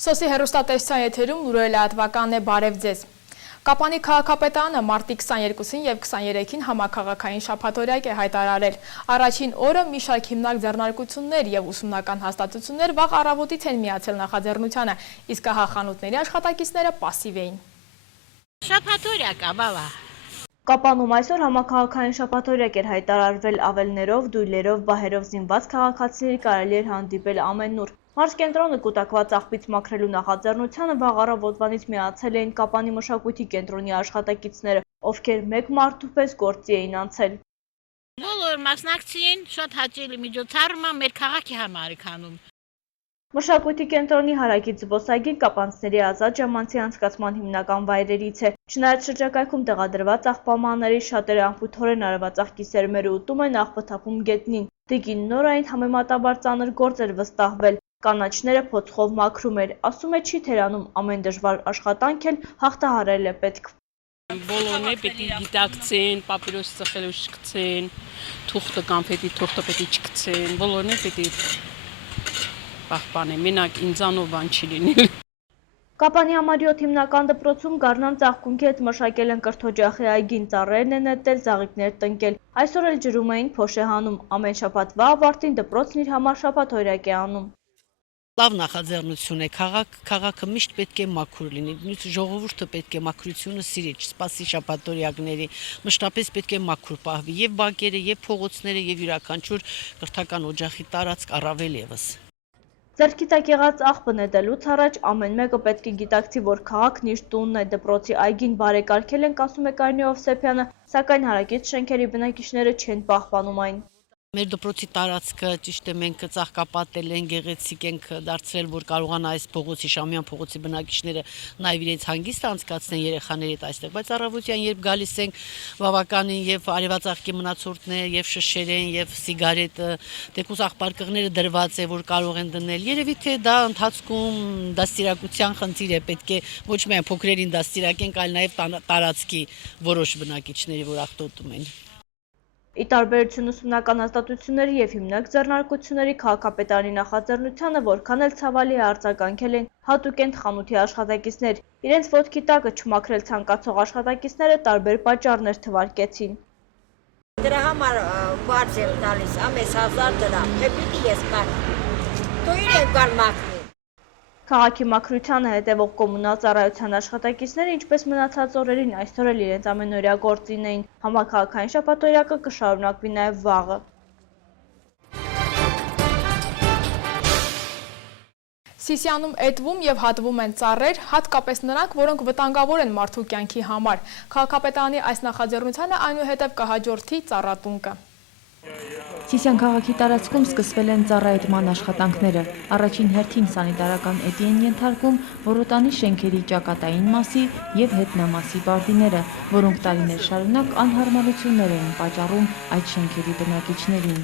Սոսի հեռուստատեսության եթերում Նուրել Ատվականն է, բարև ձեզ։ Կապանի քաղաքապետարանը մարտի 22-ին և 23-ին համաքաղաքային շաբաթօրյակ է հայտարարել։ Առաջին օրը մի շարք հիմնարկ ձեռնարկություններ և ուսումնական հաստատություններ վաղ առավոտից են միացել նախաձեռնությանը, իսկ խանութների աշխատակիցները պասիվ էին։ Շաբաթօրյակ, բավա։ Կապանում այսօր համաքաղաքային շաբաթօրյակ էր հայտարարվել, ավելներով, դույլերով, բահերով զինված քաղաքացիների կարելի էր հանդիպել ամենուր։ Մարզկենտրոնը կուտակված աղբից մաքրելու նախաձեռնությանը վաղ առավոտվանից միացել էին Կապանի մշակույթի կենտրոնի աշխատակիցները, ովքեր մեկ մարդու պես գործի էին անցել։ Բոլոր մասնակցին շատ հաճելի միջոցառումը մեր քաղաքի համար է քանում։ Մշակույթի կենտրոնի հարակից զբոսայգին կապանցիների ազատ ժամանցի անցկացման հիմնական վայրերից է։ Չնայած շրջակայքում տեղադրված աղբամանների շատերը անփութորեն արված աղկիսերմերը ուտում են, աղբը թափում գետնին։ Տիկին Նորային համեմատաբար ծանր գործ էր վստահվել։ Կանաչները փոცხով մաքրում էր, ասում է չի թերանում, ամեն դժվար աշխատանք էլ հաղթահարել է պետք։ Բոլորն է պետք է գիտակցեն, պապիրոս ծխելու չկցեն, թուղթը կանֆետի թուղթը պետք է չկցեն, բոլորն է պետք է պահպանեն, մենակ ինձանով բան չի լինի։ Կապանի համար 7 հիմնական դպրոցում գարնան ծաղկունքի հետ մշակել են կրթօջախի այգին, ծառերն են նետել, ծաղիկներ տնկել։ Այսօր էլ ջրում էին, փոշ է հանում, ամեն շաբաթվա ավարտին դպրոցն իր համար շաբաթօրյակ է անում։ Լավ նախաձեռնություն է, քաղաքը միշտ պետք է մաքուր լինի, ժողովուրդը պետք է մաքրությունը սիրի, չսպասի շաբաթօրյակների, մշտապես պետք է մաքուր պահվի եւ բակերը, եւ փողոցները, եւ յուրաքանչյուր կրթական օջախի տարածք առավել եւս։ Ձեռքի տակ եղած աղբը նետելուց առաջ ամեն մեկը պետք է գիտակցի, որ քաղաքն իր տունն է, դպրոցի այգին բարեկարգել են, ասում է Կարինե Հովսեփյանը, սակայն հարակից շենքերի բնակիչները չեն պահպանում այն։ Մեր դպրոցի տարածքը ճիշտ է մենք ծաղկապատել են, գեղեցիկ ենք դարձրել, որ կարողանա այս փողոցի Շամյան փողոցի բնակիչները նաև իրենց հանգիստը անցկացնեն երեխաների հետ այստեղ, բայց առավոտյան երբ գալիս ենք բավականին եւ արևածաղկի մնացորդներ եւ շշեր են եւ սիգարետը, թեկուզ աղբարկղները դրված է, որ կարող են դնել։ Երևի թե դա ընթացքում դաստիարակության խնդիր է, պետք է ոչ միայն փոքրերին դաստիարակենք, այլ նաև տարածքի որոշ բնակիչների, որ աղտոտում են։ Ի տարբերություն ուսումնական հաստատությունների և հիմնակ ձեռնարկությունների քաղաքապետարանի նախաձեռնությանը, որքան էլ ցավալի է արձագանքել են հատուկենտ խանութի աշխատակիցներ, իրենց ոտքի տակը չմաքրել ցանկացող աշխատակիցները տարբեր պատճառներ թվարկեցին։ Դրա համար բարձ եմ տալիս, ամես 1000 դրամ, թե պիտի ես մաքրեմ, դու իրեն կան մաքրի։ Քաղաքի մաքրությանը հետևող կոմունալ ծառայության աշխատակիցները, ինչպես մնացած օրերին, այսօր էլ իրենց ամենօրյա գործին էին։ Համաքաղաքային շաբաթօրյակը կշարունակվի նաև վաղը։ Սիսիանում էտվում և հատվում են ծառեր, հատկապես նրանք, որոնք վտանգավոր են մարդու կյանքի համար։ Քաղաքապետարանի այս նախաձեռնությանը այնուհետև կհաջորդի ծառատունկը։ Սիսիան քաղաքի տարածքում սկսվել են ծառայետման աշխատանքները։ Առաջին հերթին սանիտարական էտի են ենթարկում Որոտանի շենքերի ճակատային մասի և հետնամասի բարդիները, որոնք տարիներ շարունակ անհարմարություններ էին պատճառում այդ շենքերի բնակիչներին։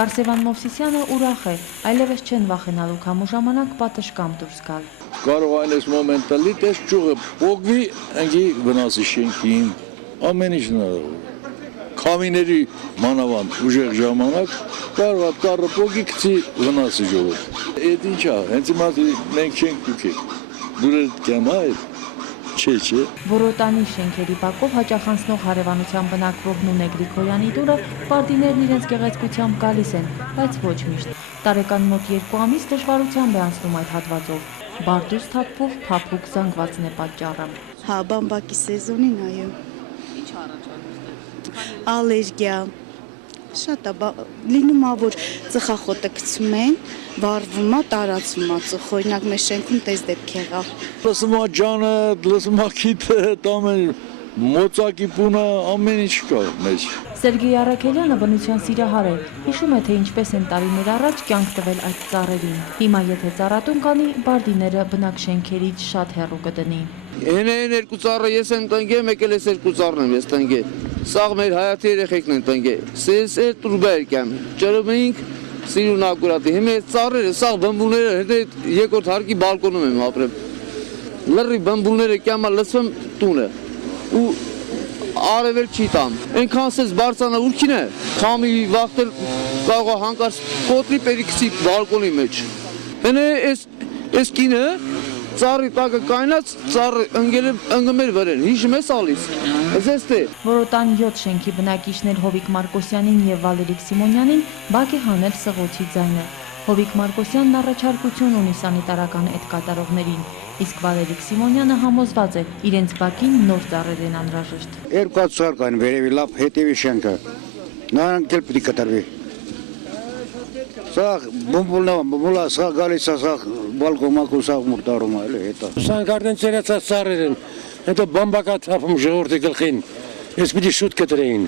Կարսևան Մովսիսյանը ուրախ է, այլևս չեն վախենալու քամու ժամանակ պատշգամբ դուրս գալ։ Կարող այն այս մոմենտալի տես ճյուղը փողվի, ընկի վնասի շենքին, ամեն ինչ հնարավոր։ Քամիների մանավանդ ուժեղ ժամանակ կարող է կառը փողի գցի վնասի ժողով։ Այդ ինչա, հենց հիմա մենք չենք դուքել։ Դուրս կյանա այդ չէ։ Որոտանի շենքերի բակով հաճախանցնող հարևանության բնակվող Նունե Գրիգորյանի դուրը բարդիներն իրենց գեղեցկությամբ գալիս են, բայց ոչ միշտ։ Տարեկան մոտ 2 ամիս դժվարությամբ է անցնում այդ հատվածով։ Բարդուց թափվող փափուկ զանգվածն է պատճառը։ Հա, բամբակի սեզոնին, այո։ Ինչ առաջանում Ալերգիա։ Շատ է, լինում է, որ ծխախոտը գցում են, վառվում է, տարածվում է ծխ, օրինակ մեր շենքում տես դեպք եղավ։ Լսում է ջանը, լսում է քիթը, տամեն մոծակի պունը, ամեն ինչ կա մեջ։ Սերգեյ Արաքելյանը բնության սիրահար է, հիշում է, թե ինչպես են տարիներ առաջ կյանք տվել այդ ծառերին։ Հիմա եթե ծառատուն կանի, բարդիները բնակ շենքերից շատ հեռու կդնի։ Են երկու ծառը ես եմ տնկել, մեկ էլ ես երկու ծառն եմ ես տնկել։ Սաղ մեր հայացի երեխեքն են տնկել։ Սես է տուրբերկամ։ Ջրում էինք սիրուն ակուրատի։ Հիմա այս ծառերը, սաղ բամբուլները, հետ երկրորդ հարկի բալկոնում եմ ապրեմ։ Լրի բամբուլները կյամա լսում տունը։ Ու արևել չի տամ։ Այնքան սես բարձանա ուրքին է։ Քամի վախտել կարող է հանկարծ կոտրի պերիքսի բալկոնի մեջ։ Հենե այս կինը ծառի տակը կայնած, ծառը ընկել էր վրեն, հիշում ես ալիս, ես թե։ Որոտան 7 շենքի բնակիչներ Հովիկ Մարկոսյանին եւ Վալերիկ Սիմոնյանին բակ է հանել սղոցի ձայնը։ Հովիկ Մարկոսյանն առաջարկություն ունի սանիտարական էդ կատարողներին, իսկ Վալերիկ Սիմոնյանը համոզված է, իրենց բակին նոր ծառեր են անհրաժեշտ։ Երկու ծառ կան, վերևի լավ, հետևի շենքը։ Նրանք էլ պետք է կատարվի։ Սա բոմբուլա, սա գալիս է, սա բալկոմակու, սա մուրտարում է, էլի հետա։ Սանք արդեն ծերացած ծառեր են, հետո բամբակա թափում ժողովրդի գլխին, ես պիտի շուտ կտրեին։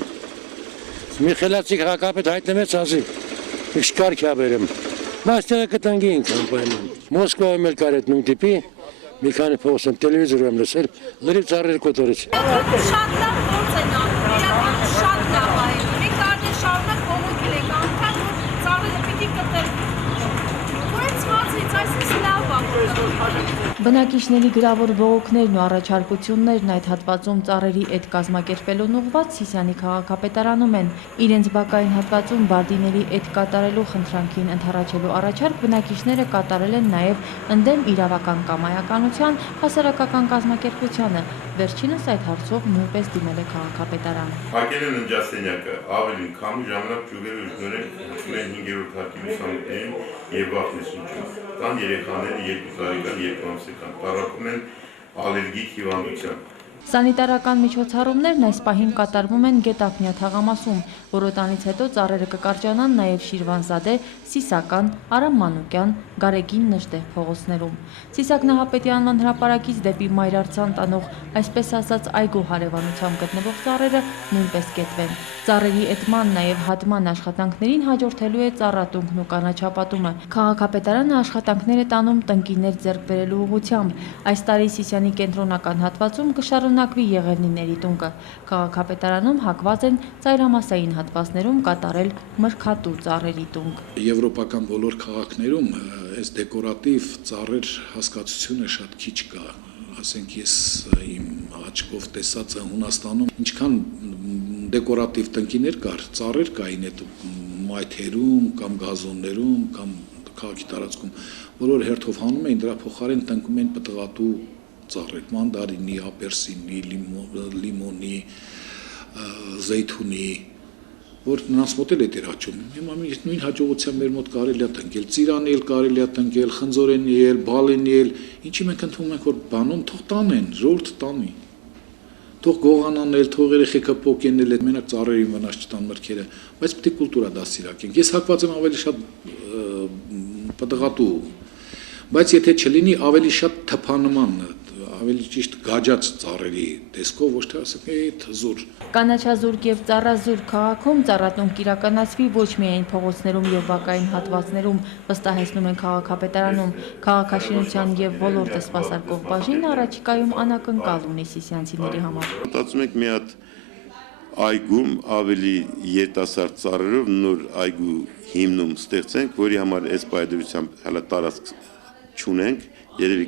Մի խելացի քաղաքապետ հայտնվեց ասի, ինչ կարգ է բերեմ։ Բայց տեղը կտանգեինք անպայման։ Մոսկվայում էլ կար այդ նույն տիպի, մի քանի փոս եմ տելևիզորում եմ լսել, լրիվ ծառեր կոտորեց։ Շատ լավ գործ են անում, իրական շատ լավ է։ Մենք տարիներ շարունակ բողոքել ենք, անդադ որ ծառերը պիտի կտրվեն։ Որից մածից այսպես լավ է։ Բնակիչների գրավոր բողոքներն ու առաջարկություններն այդ հատվածում ծառերի էդ կազմակերպելուն ուղղված Սիսիանի քաղաքապետարանում են։ Իրենց բակային հատվածում բարդիների էդ կատարելու խնդրանքին ընդառաջելու առաջարկ բնակիչները կատարել են նաև ընդդեմ իրավական կամայականության հասարակական կազմակերպությանը։ Վերջինս այդ հարցով նույնպես դիմել է քաղաքապետարան։ Հակել են ընջասենյակը, ավելի քամի ժամանակ ճյուղերը ուժներեն 5-րդ հարկի լուսամուտներին եւ վախնեսություն։ Կան երեխաները 2 տարեկան, 2 ամսական, տարապում են ալերգիկ հիվանդությամբ։ Սանիտարական միջոցառումներն այս պահին կատարվում են Գետափնյա թաղամասում, որոտանից հետո ծառերը կկարճանան նաև Շիրվանզադե, Սիսական, Արամ Մանուկյան, Գարեգին Նժդեհ փողոցներում։ Սիսակ Նահապետի անվան հրապարակից դեպի Մայրարձան տանող, այսպես ասած, այգու հարևանությամբ գտնվող ծառերը նույնպես կետվեն։ Ծառերի էտման, նաև հատման աշխատանքներին հաջորդելու է ծառատունքն ու կանաչապատումը։ Քաղաքապետարանը աշխատանքներ է տանում տնկիներ ձեռք բերելու ուղղությամբ։ Այս տարի Սիսիանի կենտրոնական հատվածում կշարունակվի Եղևնիների տունկը։ Քաղաքապետարանում հակված են ծայրամասային հատվածներում կատարել մրգատու ծառերի տունկ։ Եվրոպական բոլոր քաղաքներում այս դեկորատիվ ծառեր հասկացությունը շատ քիչ կա։ Ասենք ես իմ աչքով տեսածը Հունաստանում ինչքան դեկորատիվ տնկիներ կար, ծառեր կային այդ մայթերում կամ գազոններում կամ քաղաքի տարածքում, բոլոր հերթով հանում էին, դրա փոխարեն տնկում էին պտղատու ծառեր, մանդարինի, ապերսինի, լիմոնի, զեյթունի, որ նրանց մոտ էլ էր հաճում։ Հիմա նույն հաջողությամբ մեր մոտ կարելի է տնկել, ծիրանի էլ կարելի է տնկել, խնձորենի էլ, բալենի էլ, ինչի մենք ընդունում ենք, որ բանում թող տանեն, ժողովուրդ տանի։ Թող գողանան էլ, թող երեխեքը պոկեն էլ, մենակ ծառերին վնաս չտան մրգերը, բայց պետք է կուլտուրա դաստիարակենք։ Ես հակված եմ ավելի շատ պտղատու, բայց եթե չլինի ավելի շատ թփանման, ավելի ճիշտ գաջած ծառերի տեսքով, ոչ թե ասենք թզուր։ Կանաչազուրկ եւ ծառազուրկ քաղաքում ծառատունկ իրականացվի ոչ միայն փողոցներում եւ բակային հատվածներում, վստահեցնում են քաղաքապետարանում, քաղաքաշինության եւ ոլորտը սպասարկող բաժինը առաջիկայում անակնկալ ունի սիսիանցիների համար։ Մտածում ենք մի հատ այգում ավելի երիտասարդ ծառերով նոր այգու հիմնում ստեղծենք, որի համար այս պայդրությամբ հələ տարածք չունենք, երևի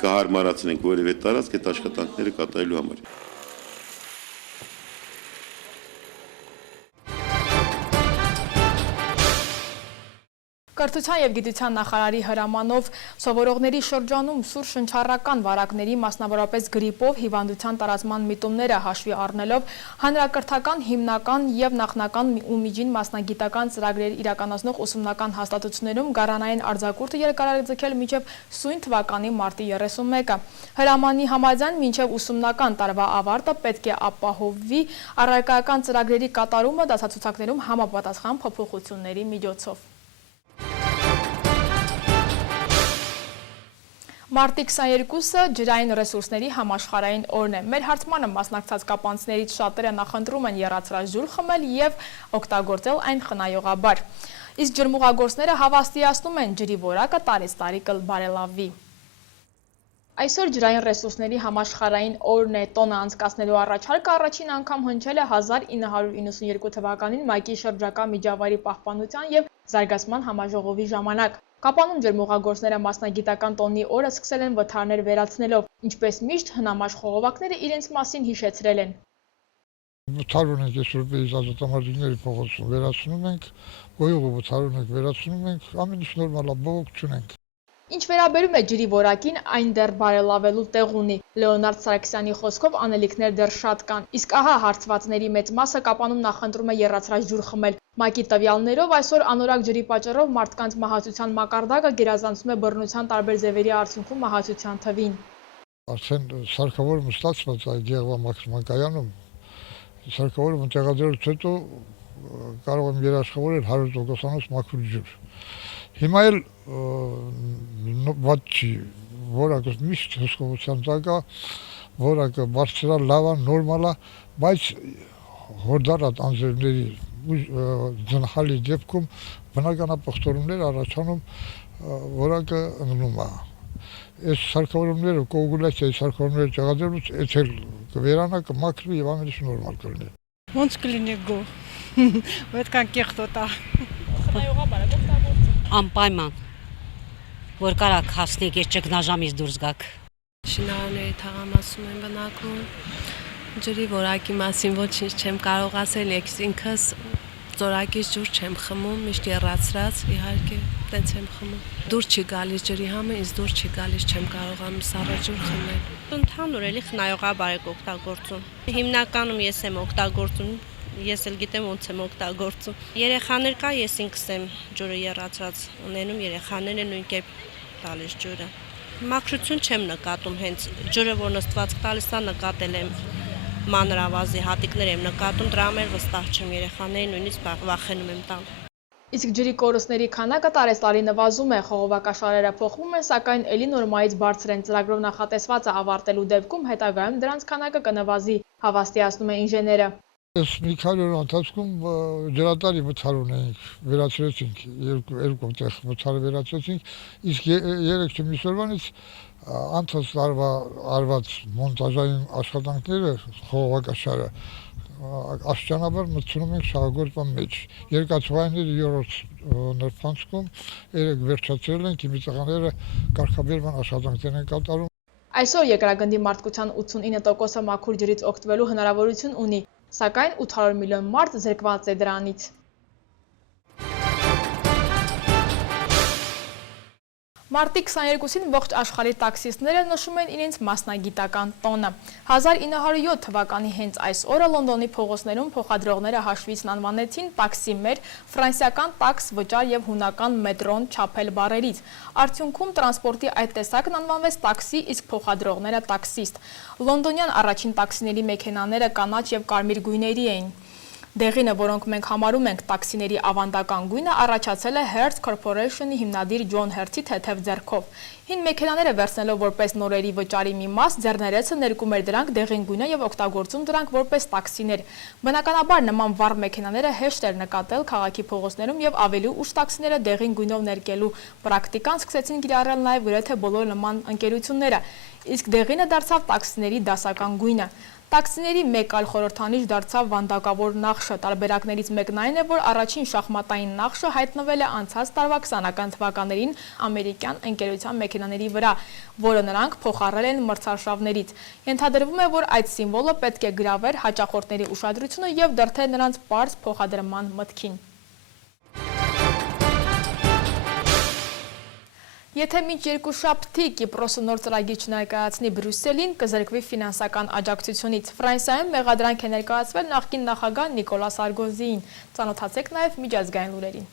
կհարմարացնենք որևէ տարածք այդ աշխատանքները կատարելու համար։ Կրթության և գիտության նախարարի հրամանով սովորողների շրջանում սուր շնչառական վարակների, մասնավորապես գրիպով հիվանդության տարածման միտումները հաշվի առնելով հանրակրթական, հիմնական և նախնական ու միջին մասնագիտական ծրագրեր իրականացնող ուսումնական հաստատություններում գարնանային արձակուրդը երկարաձգել մինչև սույն թվականի մարտի 31-ը։ Հրամանի համաձայն մինչև ուսումնական տարվա ավարտը պետք է ապահովվի առարկայական ծրագրերի կատարումը դասացուցակներում համապատասխան փոփոխությունների միջոցով։ Մարտի 22-ը ջրային ռեսուրսների համաշխարհային օրն է։ Մեր հարցմանը մասնակցած կապանցիներից շատերը նախընտրում են եռացրած ջուր խմել և օգտագործել այն խնայողաբար։ Իսկ ջրմուղագործները հավաստիացնում են ջրի որակը տարեց տարի կբարելավվի։ Այսօր ջրային ռեսուրսների համաշխարհային օրն է, տոնը անցկացնելու առաջարկը առաջին անգամ հնչել է 1992 թվականին ՄԱԿ-ի շրջակա միջավայրի պահպանության և զարգացման համաժողովի ժամանակ։ Կապանում ջրմուղագործները մասնագիտական տոնի օրը սկսել են վթարներ վերացնելով, ինչպես միշտ հնամաշ խողովակները իրենց մասին հիշեցրել են։ Վթարում ենք այսօր բեզազոտամարտիկների փողոցում վերացնում ենք, ոյուղը վթարում ենք վերացնում ենք, ամեն ինչ նորմալ է, բողոք չունենք։ Ինչ վերաբերում է ջրի որակին, այն դեռ բարելավելու տեղ ունի։ Լեոնարդ Սարգսյանի խոսքով անելիքներ դեռ շատ կան, իսկ ահա հարցվածների մեծ մասը Կապանում նախընտրում է եռացրած ջուր խմել։ ՄԱԿ-ի տվյալներով այսօր անորակ ջրի պատճառով մարդկանց մահացության մակարդակը գերազանցում է բռնության տարբեր ձևերի արդյունքում մահացության թվին։ Արդեն սարքավորումը ստացված այդ գեղվամաքրման կայանում, սարքավորումը տեղադրելուց հետո կարող եմ երաշխավորել 100%-անոց մաքուր ջուր։ Հիմա էլ վատ չի, որակը միշտ հսկողության տակ է, որակը բարձր է, լավ է, նորմալ է, բայց հորդարատ անձրևների ձնխալի դեպքում բնականապղտորումներ առաջանում, որակը ընկնում է։ Այս սարքավորումները, կոագուլյացիայի սարքավորումները տեղադրելուց էթել կվերանա, կմաքրվի եւ ամենից նորմալ կլինի։ Ոնց կլինի գո։ Պետք է կեղտոտա։ Խնայողաբար օգտագործում։ Անպայման, որ կարաք հասնեք այս ճգնաժամից դուրս գաք։ Շինարարների թաղամասում եմ բնակվում, ջրի որակի մասին ոչինչ չեմ կարող ասել, ես ինքս ծորակից ջուր չեմ խմում, միշտ եռացրած, իհարկե, տենց եմ խմում։ Դուր չի գալիս ջրի համը, ինձ դուր չի գալիս, չեմ կարողանում սառը ջուր խմել։ Ընդհանուր էլի խնայողաբար եք օգտագործում։ Հիմնականում ես եմ օգտագործում, ես էլ գիտեմ ոնց եմ օգտագործում։ Երեխաներ կա, ես ինքս եմ ջուրը եռացրած ունենում, երեխաներն են նույն կերպ տալիս ջուրը։ Մաքրություն չեմ նկատում, հենց ջուրը որ նստված տալիս է, նկատել եմ մանրավազի հատիկներ եմ նկատում, դրա համար վստահ չեմ, երեխաներին նույնիսկ վախենում եմ տալ։ Իսկ ջրի կորուստների քանակը տարեստարի նվազում է, խողովակաշարերը փոխվում են, սակայն էլի նորմայից բարձր են, ծրագրով նախատեսվածը ավարտելու դեպքում հետագայում դրանց քանակը կնվազի, հավաստիացնում է ինժեները։ Այս մի քանի օր ընթացքում ջրատարի վթարուն էինք, վերացրեցինք, երկու տեղ վթարը վերացրեցինք, իսկ 3-4 օրվանից անցած տարվա արված մոնտաժային աշխատանքները, խողովակաշարը աստիճանաբար մտցնում ենք շահագործման մեջ։ Երկաթուղայինների 7-րդ նրբանցքում 3 վերջացրել ենք, հիմի տղաները կարգաբերման աշխատանքներ են կատարում։ Այսօր Երկրագնդի մարդկության 89%-ը մաքուր ջրից օգտվելու հնարավորություն ունի, սակայն 800 միլիոն մարդ զրկված է դրանից։ Մարտի 22-ին ողջ աշխարհի տաքսիստները նշում են իրենց մասնագիտական տոնը։ 1907 թվականի հենց այս օրը Լոնդոնի փողոցներում փոխադրողները հաշվիցն անվանեցին տաքսիմեր, ֆրանսիական տաքս վճար եւ հունական մետրոն չափել բառերից։ Արդյունքում տրանսպորտի այդ տեսակն անվանվեց տաքսի, իսկ փոխադրողները տաքսիստ։ Լոնդոնյան առաջին տաքսիների մեքենաները կանաչ եւ կարմիր գույների էին։ Դեղինը, որոնք մենք համարում ենք տաքսիների ավանդական գույնը, առաջացել է Hertz Corporation-ի հիմնադիր Ջոն Հերթի թեթև ձեռքով։ Հին մեքենաները վերցնելով որպես նորերի վճարի մի մաս, ձեռներեցը ներկում էր դրանք դեղին գույնը եւ օգտագործում դրանք որպես տաքսիներ։ Բնականաբար նման վառ մեքենաները հեշտ էր նկատել քաղաքի փողոցներում եւ ավելի ուշ տաքսիները դեղին գույնով ներկելու պրակտիկան սկսեցին կիրառել նաեւ գրեթե բոլոր նման ընկերությունները, իսկ դեղինը դարձավ տաքսիների դասական գույնը։ Տաքսիների մեկ այլ խորհրդանիշ դարձավ վանդակավոր նախշը, տարբերակներից մեկն այն է, որ առաջին շախմատային նախշը հայտնվել է անցած տարվա 20-ական թվականներին ամերիկյան ընկերության մեքենաների վրա, որը նրանք փոխառել են մրցարշավներից։ Ենթադրվում է, որ այդ սիմվոլը պետք է գրավեր հաճախորդների ուշադրությունը եւ դրդեր նրանց պարզ փոխադրման մտքին։ Եթե մինչ երկուշաբթի Կիպրոսը նոր ծրագիր չներկայացնի Բրյուսելին, կզրկվի ֆինանսական աջակցությունից։ Ֆրանսիայում մեղադրանք է ներկայացվել նախկին նախագահ Նիկոլա Սարգոզիին։ Ծանոթացեք նաև միջազգային լուրերին։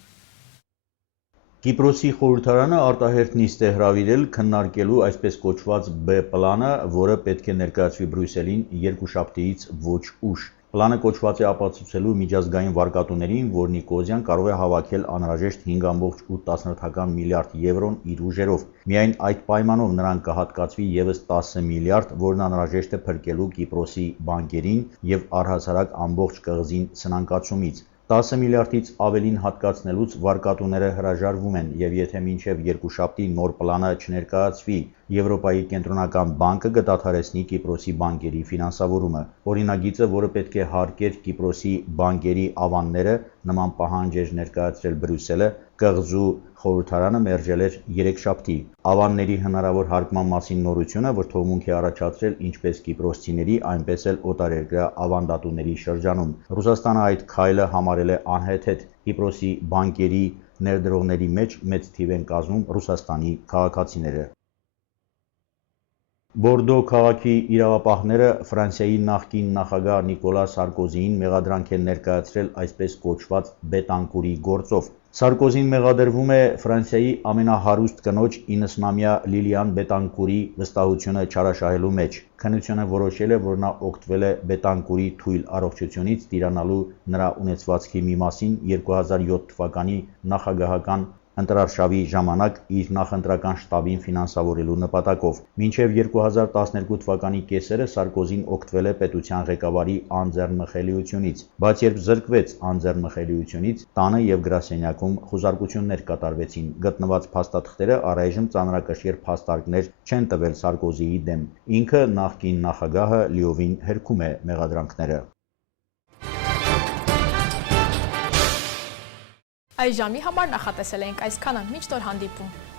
Կիպրոսի խորհրդարանը արտահերթ նիստ է հրավիրել քննարկելու այսպես կոչված B պլանը, որը պետք է ներկայացվի Բրյուսելին երկուշաբթիից ոչ ուշ։ Պլանը կոչված է ապացուցելու միջազգային վարկատուներին, որ Նիկոզիան կարող է հավաքել անհրաժեշտ 5.8 միլիարդ եվրոն իր ուժերով։ Միայն այդ պայմանով նրան կհատկացվի ևս 10 միլիարդ, որն անհրաժեշտ է փրկելու Կիպրոսի բանկերին եւ առհասարակ ամբողջ կղզին սնանկացումից։ 10 միլիարդից ավելին հատկացնելուց վարկատուները հրաժարվում են, եւ եթե մինչև երկուշաբթի նոր պլանը չներկայացվի Եվրոպայի կենտրոնական բանկը կդադարեցնի Կիպրոսի բանկերի ֆինանսավորումը։ Օրինագիծը, որը պետք է հարկեր Կիպրոսի բանկերի ավանները, նման պահանջ էր ներկայացրել Բրյուսելը, կղզու խորհրդարանը մերժել էր երեքշաբթի։ Ավանների հնարավոր հարկման մասին նորությունը վրդովմունք է առաջացրել ինչպես կիպրոսցիների, այնպես էլ օտարերկրյա ավանդատուների շրջանում։ Ռուսաստանը այդ քայլը համարել է անհեթեթ։ Կիպրոսի բանկերի ներդրողների մեջ մեծ թիվ են կազմում Ռուսաստանի քաղաքացիները։ Բորդո քաղաքի իրավապահները Ֆրանսիայի նախկին նախագահ Նիկոլա Սարկոզիին մեղադրանք են ներկայացրել այսպես կոչված Բետանկուրի գործով։ Սարկոզին մեղադրվում է Ֆրանսիայի ամենահարուստ կնոջ 90-ամյա Լիլիան Բետանկուրի վստահությունը չարաշահելու մեջ։ Քննությունը որոշել է, որ նա օգտվել է Բետանկուրի թույլ առողջությունից տիրանալու նրա ունեցվածքի մի մասին 2007 թվականի նախագահական ընտրարշավի ժամանակ իր նախընտրական շտաբին ֆինանսավորելու նպատակով։ Մինչև 2012 թվականի կեսերը Սարկոզին օգտվել է պետության ղեկավարի անձեռնմխելիությունից, բայց երբ զրկվեց անձեռնմխելիությունից, տանը եւ գրասենյակում խուզարկություններ կատարվեցին։ Գտնված փաստաթղթերը առայժմ ծանրակշիռ փաստարկներ չեն տվել Սարկոզիի դեմ։ Ինքը նախկին նախագահը լիովին հերքում է մեղադրանքները։ Այս ժամի համար նախատեսել ենք այսքանը, մինչ նոր հանդիպում։